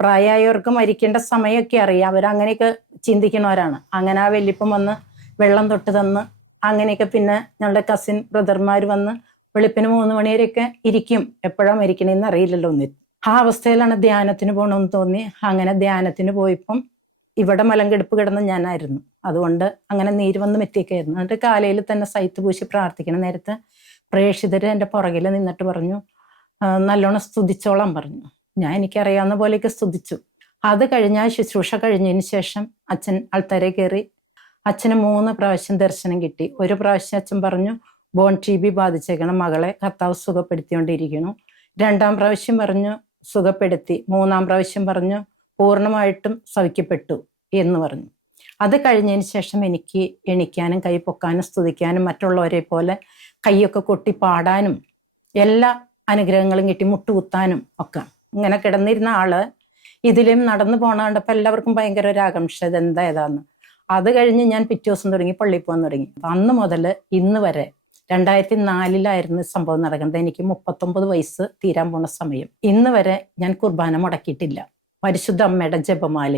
പ്രായമായവർക്ക് മരിക്കേണ്ട സമയമൊക്കെ അറിയാം, അവരങ്ങനെയൊക്കെ ചിന്തിക്കണവരാണ്. അങ്ങനെ ആ വല്യപ്പൻ വന്ന് വെള്ളം തൊട്ട് തന്ന് അങ്ങനെയൊക്കെ. പിന്നെ ഞങ്ങളുടെ കസിൻ ബ്രദർമാർ വന്ന് വെളുപ്പിന് 3 മണി വരെയൊക്കെ ഇരിക്കും. എപ്പോഴാണ് മരിക്കണേന്ന് അറിയില്ലല്ലോ ഒന്നും. ആ അവസ്ഥയിലാണ് ധ്യാനത്തിന് പോകണമെന്ന് തോന്നി. അങ്ങനെ ധ്യാനത്തിന് പോയപ്പം ഇവിടെ മലങ്കെടുപ്പ് കിടന്ന് ഞാനായിരുന്നു. അതുകൊണ്ട് അങ്ങനെ നീര് വന്ന് മെറ്റിയൊക്കെയായിരുന്നു. എന്നിട്ട് കാലയിൽ തന്നെ സൈത്ത് പൂശി പ്രാർത്ഥിക്കണ നേരത്ത് പ്രേക്ഷിതര് എൻ്റെ പുറകിൽ നിന്നിട്ട് പറഞ്ഞു, നല്ലോണം സ്തുതിച്ചോളാൻ പറഞ്ഞു. ഞാൻ എനിക്കറിയാവുന്ന പോലെയൊക്കെ സ്തുതിച്ചു. അത് കഴിഞ്ഞാൽ ശുശ്രൂഷ കഴിഞ്ഞതിന് ശേഷം അച്ഛൻ ആൾത്താരെ കയറി. അച്ഛന് 3 പ്രാവശ്യം ദർശനം കിട്ടി. ഒരു പ്രാവശ്യം അച്ഛൻ പറഞ്ഞു, ബോൺ TB ബാധിച്ചേക്കണം മകളെ, കർത്താവ് സുഖപ്പെടുത്തിക്കൊണ്ടിരിക്കുന്നു. 2ാം പ്രാവശ്യം പറഞ്ഞു സുഖപ്പെടുത്തി. 3ാം പ്രാവശ്യം പറഞ്ഞു പൂർണ്ണമായിട്ടും സൗഖ്യപ്പെട്ടു എന്ന് പറഞ്ഞു. അത് കഴിഞ്ഞതിന് ശേഷം എനിക്ക് എണിക്കാനും കൈ പൊക്കാനും സ്തുതിക്കാനും മറ്റുള്ളവരെ പോലെ കൈയൊക്കെ കൊട്ടി പാടാനും എല്ലാ അനുഗ്രഹങ്ങളും കിട്ടി, മുട്ടുകുത്താനും ഒക്കെ. ഇങ്ങനെ കിടന്നിരുന്ന ആള് ഇതിലും നടന്നു പോണ കണ്ടപ്പോൾ എല്ലാവർക്കും ഭയങ്കര ഒരു ആകാംക്ഷ, ഇതെന്താ ഏതാന്ന്. അത് കഴിഞ്ഞ് ഞാൻ പിറ്റേ ദിവസം തുടങ്ങി പള്ളിയിൽ പോകാൻ തുടങ്ങി. അന്ന് മുതൽ ഇന്ന് വരെ 2004 സംഭവം നടക്കുന്നത്. എനിക്ക് 39 വയസ്സ് തീരാൻ പോണ സമയം. ഇന്ന് വരെ ഞാൻ കുർബാന മുടക്കിയിട്ടില്ല. പരിശുദ്ധ അമ്മയുടെ ജപമാല